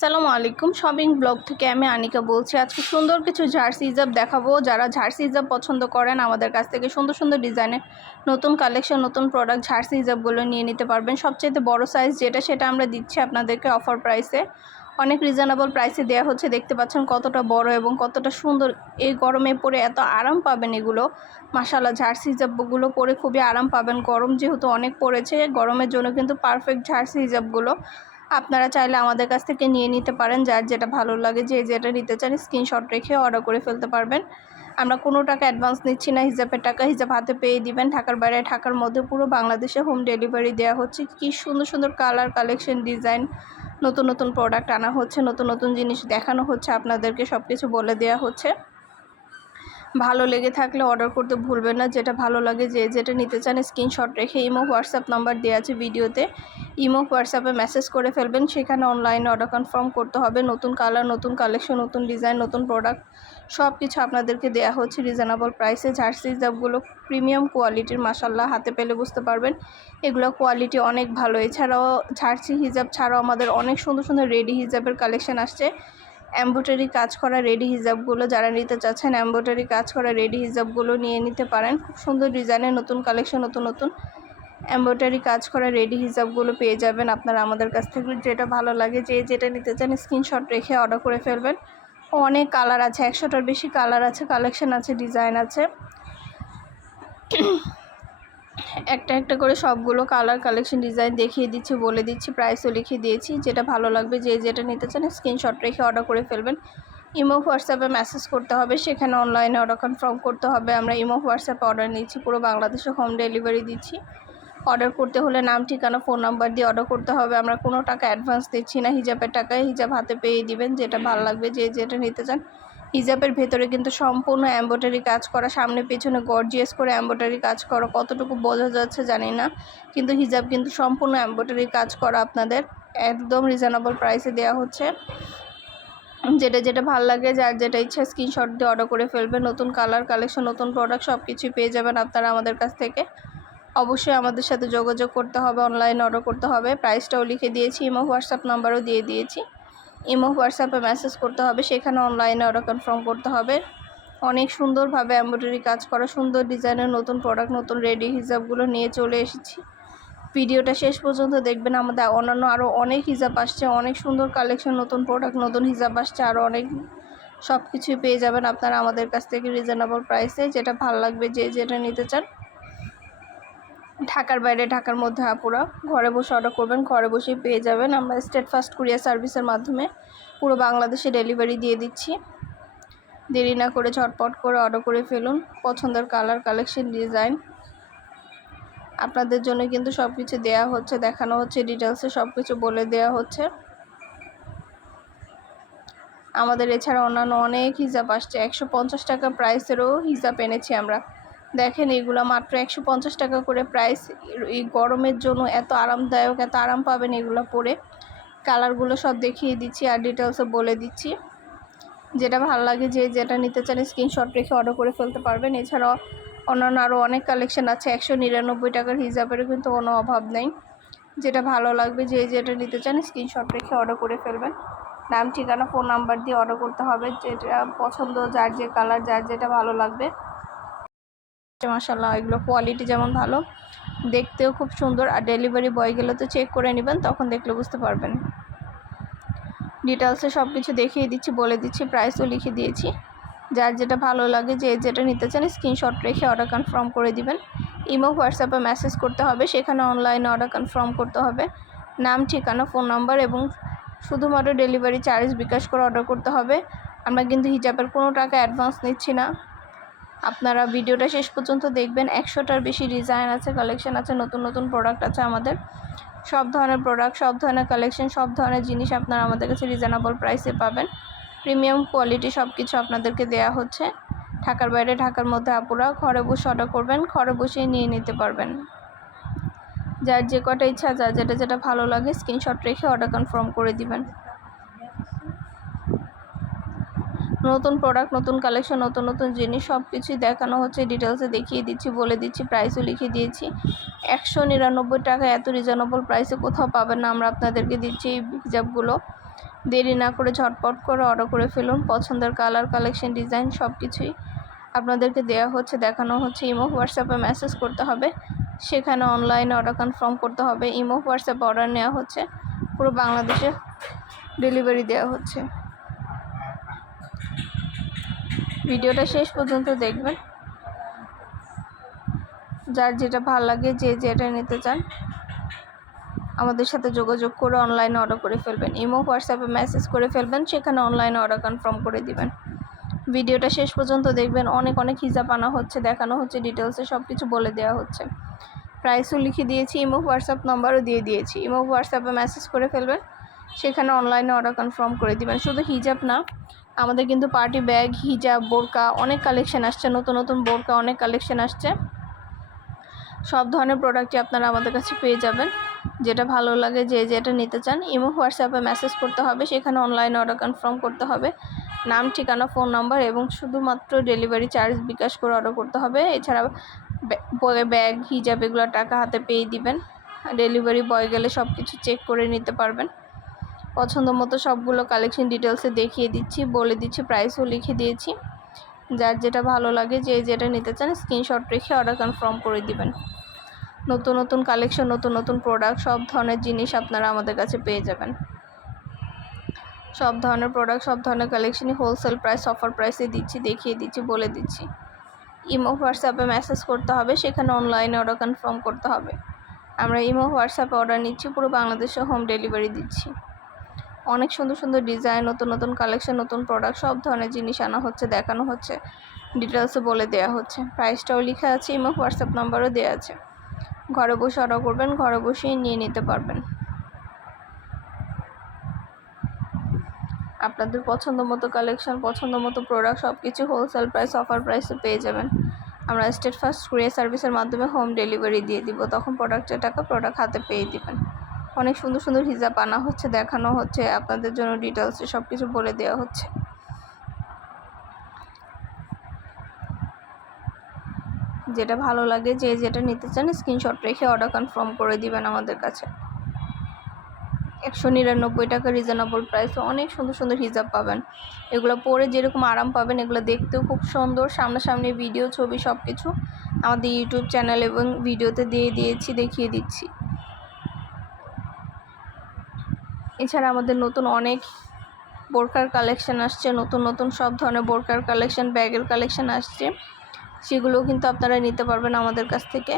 আসসালামু আলাইকুম। Shopping blog থেকে আমি আনিকা বলছি। আজকে সুন্দর কিছু জার্সি হিজাব দেখাবো। যারা জার্সি হিজাব পছন্দ করেন আমাদের কাছ থেকে সুন্দর সুন্দর ডিজাইনের নতুন কালেকশন, নতুন প্রোডাক্ট জার্সি হিজাবগুলো নিয়ে নিতে পারবেন। সবচেয়ে বড় সাইজ যেটা সেটা আমরা দিচ্ছি আপনাদেরকে অফার প্রাইসে, অনেক রিজনেবল প্রাইসে দেওয়া হচ্ছে। দেখতে পাচ্ছেন কতটা বড় এবং কতটা সুন্দর। এই গরমে পরে এত আরাম পাবেন এগুলো। মাশাআল্লাহ, জার্সি হিজাবগুলো পরে খুবই আরাম পাবেন। গরম যেহেতু অনেক পড়েছে, গরমের জন্য কিন্তু পারফেক্ট জার্সি হিজাবগুলো। আপনারা চাইলে আমাদের কাছ থেকে নিয়ে নিতে পারেন। যার যেটা ভালো লাগে, যে যেটা নিতে চান স্ক্রিনশট রেখে অর্ডার করে ফেলতে পারবেন। আমরা কোনো টাকা অ্যাডভান্স নিচ্ছি না, হিসাবের টাকা হিসাব হাতে পেয়ে দিবেন। ঢাকার বাইরে, ঢাকার মধ্যে পুরো বাংলাদেশে হোম ডেলিভারি দেওয়া হচ্ছে। কি সুন্দর সুন্দর কালার, কালেকশন, ডিজাইন, নতুন নতুন প্রোডাক্ট আনা হচ্ছে, নতুন নতুন জিনিস দেখানো হচ্ছে আপনাদেরকে, সব কিছু বলে দেওয়া হচ্ছে। ভালো লেগে থাকলে অর্ডার করতে ভুলবেন না। যেটা ভালো লাগে, যে যেটা নিতে চান স্ক্রিনশট রেখে ইমো হোয়াটসঅ্যাপ নাম্বার দেওয়া আছে ভিডিওতে, ইমো হোয়াটসঅ্যাপে মেসেজ করে ফেলবেন। সেখানে অনলাইনে অর্ডার কনফার্ম করতে হবে। নতুন কালার, নতুন কালেকশন, নতুন ডিজাইন, নতুন প্রোডাক্ট সব কিছু আপনাদেরকে দেওয়া হচ্ছে রিজনেবল প্রাইসে। জার্সি হিজাবগুলো প্রিমিয়াম কোয়ালিটির, মাশাআল্লাহ, হাতে পেলে বুঝতে পারবেন এগুলো কোয়ালিটি অনেক ভালো। এছাড়াও জার্সি হিজাব ছাড়াও আমাদের অনেক সুন্দর সুন্দর রেডি হিজাবের কালেকশন আসছে। এমব্রয়ডারি কাজ করা রেডি হিজাবগুলো যারা নিতে চাচ্ছেন, এমব্রয়ডারি কাজ করা রেডি হিজাবগুলো নিয়ে নিতে পারেন। খুব সুন্দর ডিজাইনের নতুন কালেকশন, নতুন নতুন এমব্রয়ডারি কাজ করা রেডি হিজাবগুলো পেয়ে যাবেন আপনারা আমাদের কাছ থেকে। যেটা ভালো লাগে, যে যেটা নিতে চান স্ক্রিনশট রেখে অর্ডার করে ফেলবেন। অনেক কালার আছে, 100টার বেশি কালার আছে, কালেকশন আছে, ডিজাইন আছে। একটা একটা করে সবগুলো কালার, কালেকশন, ডিজাইন দেখিয়ে দিচ্ছি, বলে দিচ্ছি, প্রাইসও লিখে দিয়েছি। যেটা ভালো লাগবে, যে যেটা নিতে চান স্ক্রিনশট রেখে অর্ডার করে ফেলবেন। ইমো হোয়াটসঅ্যাপে মেসেজ করতে হবে, সেখানে অনলাইনে অর্ডার কনফার্ম করতে হবে। আমরা ইমো হোয়াটসঅ্যাপে অর্ডার নিচ্ছি, পুরো বাংলাদেশে হোম ডেলিভারি দিচ্ছি। অর্ডার করতে হলে নাম, ঠিকানা, ফোন নাম্বার দিয়ে অর্ডার করতে হবে। আমরা কোনো টাকা অ্যাডভান্স দিচ্ছি না, হিজাবের টাকায় হিজাব হাতে পেয়ে দিবেন। যেটা ভালো লাগবে, যে যেটা নিতে চান। হিজাবের ভেতরে কিন্তু সম্পূর্ণ এমব্রয়ডারি কাজ করা, সামনে পেছনে গর্জিয়াস করে এমব্রয়ডারি কাজ করা। কতটুকু বোঝা যাচ্ছে জানি না, কিন্তু হিজাব কিন্তু সম্পূর্ণ এমব্রয়ডারি কাজ করা আপনাদের একদম রিজনেবল প্রাইসে দেওয়া হচ্ছে। যেটা যেটা ভালো লাগে, যার যেটা ইচ্ছা স্ক্রিনশট দিয়ে অর্ডার করে ফেলবেন। নতুন কালার, কালেকশন, নতুন প্রোডাক্ট সব কিছুই পেয়ে যাবেন আপনারা আমাদের কাছ থেকে। অবশ্যই আমাদের সাথে যোগাযোগ করতে হবে, অনলাইনে অর্ডার করতে হবে। প্রাইসটাও লিখে দিয়েছি, ইমো হোয়াটসঅ্যাপ নাম্বারও দিয়ে দিয়েছি। ইমো হোয়াটসঅ্যাপে মেসেজ করতে হবে, সেখানে অনলাইনে অর্ডার কনফার্ম করতে হবে। অনেক সুন্দরভাবে এমব্রয়ডারি কাজ করা সুন্দর ডিজাইনের নতুন প্রোডাক্ট, নতুন রেডি হিজাবগুলো নিয়ে চলে এসেছি। ভিডিওটা শেষ পর্যন্ত দেখবেন। আমাদের অন্যান্য আরও অনেক হিজাব আসছে, অনেক সুন্দর কালেকশন, নতুন প্রোডাক্ট, নতুন হিজাব আসছে, আরও অনেক সব কিছুই পেয়ে যাবেন আপনারা আমাদের কাছ থেকে রিজনেবল প্রাইসে। যেটা ভালো লাগবে, যে যেটা নিতে চান। ঢাকার বাইরে, ঢাকার মধ্যে আপুরা ঘরে বসে অর্ডার করবেন, ঘরে বসেই পেয়ে যাবেন। আমরা স্টেট ফাস্ট কুরিয়ার সার্ভিসের মাধ্যমে পুরো বাংলাদেশে ডেলিভারি দিয়ে দিচ্ছি। দেরি না করে ঝটপট করে অর্ডার করে ফেলুন। পছন্দের কালার, কালেকশন, ডিজাইন আপনাদের জন্য কিন্তু সব কিছু দেওয়া হচ্ছে, দেখানো হচ্ছে, ডিটেলসে সব কিছু বলে দেওয়া হচ্ছে। আমাদের এছাড়া অন্যান্য অনেক হিজাব আসছে। 150 টাকা প্রাইসেরও হিজাব এনেছি আমরা। দেখেন এগুলো মাত্র 150 টাকা করে প্রাইস। এই গরমের জন্য এত আরামদায়ক, এত আরাম পাবেন এগুলো পরে। কালারগুলো সব দেখিয়ে দিচ্ছি আর ডিটেলসও বলে দিচ্ছি। যেটা ভালো লাগে, যে যেটা নিতে চান স্ক্রিনশট রেখে অর্ডার করে ফেলতে পারবেন। এছাড়াও অন্যান্য আরও অনেক কালেকশন আছে। 199 টাকার হিজাবেরও কিন্তু কোনো অভাব নেই। যেটা ভালো লাগবে, যে যেটা নিতে চান স্ক্রিনশট রেখে অর্ডার করে ফেলবেন। নাম, ঠিকানা, ফোন নাম্বার দিয়ে অর্ডার করতে হবে। যেটা পছন্দ, যার যে কালার, যার যেটা ভালো লাগবে। মাশাআল্লাহ, এগুলো কোয়ালিটি যেমন ভালো, দেখতেও খুব সুন্দর। আর ডেলিভারি বয় গেলে তো চেক করে নেবেন, তখন দেখলে বুঝতে পারবেন। ডিটেলসে সব কিছু দেখিয়ে দিচ্ছি, বলে দিচ্ছি, প্রাইসও লিখে দিয়েছি। যার যেটা ভালো লাগে, যে যেটা নিতে চান স্ক্রিনশট রেখে অর্ডার কনফার্ম করে দিবেন। ইমো হোয়াটসঅ্যাপে মেসেজ করতে হবে, সেখানে অনলাইনে অর্ডার কনফার্ম করতে হবে। নাম, ঠিকানা, ফোন নাম্বার এবং শুধুমাত্র ডেলিভারি চার্জ বিকাশ করে অর্ডার করতে হবে। আমরা কিন্তু হিজাবের কোনো টাকা অ্যাডভান্স নিচ্ছি না। আপনারা ভিডিওটা শেষ পর্যন্ত দেখবেন। 100টার বেশি ডিজাইন আছে, কালেকশন আছে, নতুন নতুন প্রোডাক্ট আছে আমাদের। সব ধরনের প্রোডাক্ট, সব ধরনের কালেকশন, সব ধরনের জিনিস আপনারা আমাদের কাছে রিজনেবল প্রাইসে পাবেন। প্রিমিয়াম কোয়ালিটি সব কিছু আপনাদেরকে দেয়া হচ্ছে। ঢাকার বাইরে, ঢাকার মধ্যে আপুরা ঘরে বসে অর্ডার করবেন, ঘরে বসেই নিয়ে নিতে পারবেন। যার যে কটা ইচ্ছা, যার যেটা যেটা ভালো লাগে স্ক্রিনশট রেখে অর্ডার কনফার্ম করে দিবেন। নতুন প্রোডাক্ট, নতুন কালেকশন, নতুন নতুন জিনিস সব কিছুই দেখানো হচ্ছে, ডিটেলসে দেখিয়ে দিচ্ছি, বলে দিচ্ছি, প্রাইসও লিখে দিয়েছি। 199 টাকা এত রিজনেবল প্রাইসে কোথাও পাবেন না। আমরা আপনাদেরকে দিচ্ছি এই হিজাবগুলো। দেরি না করে ঝটপট করে অর্ডার করে ফেলুন। পছন্দের কালার, কালেকশন, ডিজাইন সব কিছুই আপনাদেরকে দেওয়া হচ্ছে, দেখানো হচ্ছে। ইমো হোয়াটসঅ্যাপে মেসেজ করতে হবে, সেখানে অনলাইনে অর্ডার কনফার্ম করতে হবে। ইমো হোয়াটসঅ্যাপে অর্ডার নেওয়া হচ্ছে, পুরো বাংলাদেশে ডেলিভারি দেওয়া হচ্ছে। ভিডিওটা শেষ পর্যন্ত দেখবেন। যার যেটা ভালো লাগে, যে যেটা নিতে চান আমাদের সাথে যোগাযোগ করে অনলাইনে অর্ডার করে ফেলবেন। ইমো হোয়াটসঅ্যাপে মেসেজ করে ফেলবেন, সেখানে অনলাইনে অর্ডার কনফার্ম করে দিবেন। ভিডিওটা শেষ পর্যন্ত দেখবেন। অনেক হিজাব আনা হচ্ছে, দেখানো হচ্ছে, ডিটেলসে সব কিছু বলে দেওয়া হচ্ছে। প্রাইসও লিখে দিয়েছি, ইমো হোয়াটসঅ্যাপ নাম্বারও দিয়ে দিয়েছি। ইমো হোয়াটসঅ্যাপে মেসেজ করে ফেলবেন, সেখানে অনলাইনে অর্ডার কনফার্ম করে দিবেন। শুধু হিজাব না, আমাদের কিন্তু পার্টি ব্যাগ, হিজাব, বোরকা অনেক কালেকশন আসছে, নতুন বোরকা অনেক কালেকশন আসছে। সব ধরনের প্রোডাক্টই আপনারা আমাদের কাছে পেয়ে যাবেন। যেটা ভালো লাগে, যে যেটা নিতে চান ইমো হোয়াটসঅ্যাপে মেসেজ করতে হবে, সেখানে অনলাইনে অর্ডার কনফার্ম করতে হবে। নাম, ঠিকানা, ফোন নাম্বার এবং শুধুমাত্র ডেলিভারি চার্জ বিকাশ করে অর্ডার করতে হবে। এছাড়া ব্যাগ, হিজাব এগুলো টাকা হাতে পেয়ে দিবেন। ডেলিভারি বয় গেলে সব কিছু চেক করে নিতে পারবেন। পছন্দ মতো সবগুলো কালেকশন ডিটেলসে দেখিয়ে দিচ্ছি, বলে দিচ্ছি, প্রাইসও লিখে দিয়েছি। যার যেটা ভালো লাগে, যে যেটা নিতে চান স্ক্রিনশট রেখে অর্ডার কনফার্ম করে দিবেন। নতুন কালেকশন, নতুন প্রোডাক্ট, সব ধরনের জিনিস আপনারা আমাদের কাছে পেয়ে যাবেন। সব ধরনের প্রোডাক্ট, সব ধরনের কালেকশনই হোলসেল প্রাইস, অফার প্রাইসে দিচ্ছি, দেখিয়ে দিচ্ছি, বলে দিচ্ছি। ইমো হোয়াটসঅ্যাপে মেসেজ করতে হবে, সেখানে অনলাইনে অর্ডার কনফার্ম করতে হবে। আমরা ইমো হোয়াটসঅ্যাপে অর্ডার নিচ্ছি, পুরো বাংলাদেশে হোম ডেলিভারি দিচ্ছি। অনেক সুন্দর ডিজাইন, নতুন কালেকশন, নতুন প্রোডাক্ট, সব ধরনের জিনিস আনা হচ্ছে, দেখানো হচ্ছে, ডিটেলসে বলে দেওয়া হচ্ছে। প্রাইসটাও লেখা আছে, ইমো হোয়াটসঅ্যাপ নাম্বারও দেওয়া আছে। ঘরে বসে অর্ডার করবেন, ঘরে বসেই নিয়ে নিতে পারবেন। আপনাদের পছন্দ মতো কালেকশন, পছন্দ মতো প্রোডাক্ট সব কিছু হোলসেল প্রাইস, অফার প্রাইসে পেয়ে যাবেন। আমরা স্টেট ফার্স্ট কুরিয়ার সার্ভিসের মাধ্যমে হোম ডেলিভারি দিয়ে দিব, তখন প্রোডাক্টের টাকা প্রোডাক্ট হাতে পেয়ে দিবেন। অনেক সুন্দর হিজাব আনা হচ্ছে, দেখানো হচ্ছে, আপনাদের জন্য ডিটেলসে সব কিছু বলে দেওয়া হচ্ছে। যেটা ভালো লাগে, যে যেটা নিতে চান স্ক্রিনশট রেখে অর্ডার কনফার্ম করে দিবেন আমাদের কাছে। 199 টাকা রিজনেবল প্রাইসে অনেক সুন্দর হিজাব পাবেন। এগুলো পরে যেরকম আরাম পাবেন, এগুলো দেখতেও খুব সুন্দর। সামনাসামনি ভিডিও, ছবি সব কিছু আমাদের ইউটিউব চ্যানেল এবং ভিডিওতে দিয়ে দিয়েছি, দেখিয়ে দিচ্ছি। এছাড়া আমাদের নতুন অনেক বোরকার কালেকশন আসছে, নতুন সব ধরনের বোরকার কালেকশন, ব্যাগের কালেকশন আসছে, সেগুলোও কিন্তু আপনারা নিতে পারবেন আমাদের কাছ থেকে।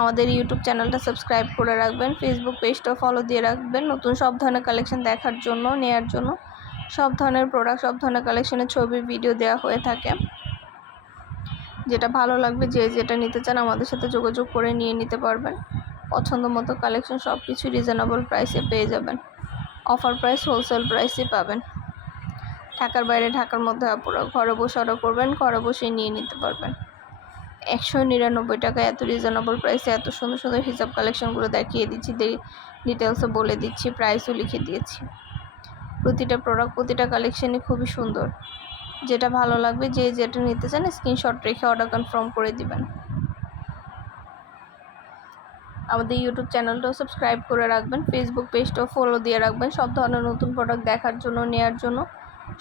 আমাদের ইউটিউব চ্যানেলটা সাবস্ক্রাইব করে রাখবেন, ফেসবুক পেজটাও ফলো দিয়ে রাখবেন, নতুন সব ধরনের কালেকশন দেখার জন্য, নেয়ার জন্য। সব ধরনের প্রোডাক্ট, সব ধরনের কালেকশনের ছবি, ভিডিও দেওয়া হয়ে থাকে। যেটা ভালো লাগবে, যে যেটা নিতে চান আমাদের সাথে যোগাযোগ করে নিয়ে নিতে পারবেন। পছন্দ মতো কালেকশন সব কিছু রিজনেবল প্রাইসে পেয়ে যাবেন। অফার প্রাইস, হোলসেল প্রাইসে পাবেন। ঢাকার বাইরে, ঢাকার মধ্যে আপনারা ঘরে বসে অর্ডার করবেন, ঘরে বসে নিয়ে নিতে পারবেন। 199 টাকায় এত রিজনেবল প্রাইসে এত সুন্দর হিজাব কালেকশনগুলো দেখিয়ে দিচ্ছি, ডিটেলসে বলে দিচ্ছি, প্রাইসও লিখে দিয়েছি। প্রতিটা প্রোডাক্ট, প্রতিটা কালেকশনই খুবই সুন্দর। যেটা ভালো লাগবে, যে যেটা নিতে চান স্ক্রিনশট রেখে অর্ডার কনফার্ম করে দিবেন। আমাদের ইউটিউব চ্যানেলটাও সাবস্ক্রাইব করে রাখবেন, ফেসবুক পেজটাও ফলো দিয়ে রাখবেন। সব ধরনের নতুন প্রোডাক্ট দেখার জন্য, নেওয়ার জন্য,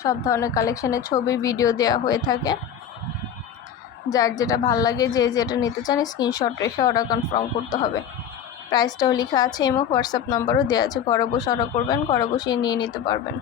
সব ধরনের কালেকশনের ছবি, ভিডিও দেওয়া হয়ে থাকে। যার যেটা ভালো লাগে, যে যেটা নিতে চান স্ক্রিনশট রেখে অর্ডার কনফার্ম করতে হবে। প্রাইসটাও লেখা আছে, ইমো হোয়াটসঅ্যাপ নাম্বারও দেওয়া আছে। ঘরে বসে অর্ডার করবেন, ঘরে বসে নিয়ে নিতে পারবেন।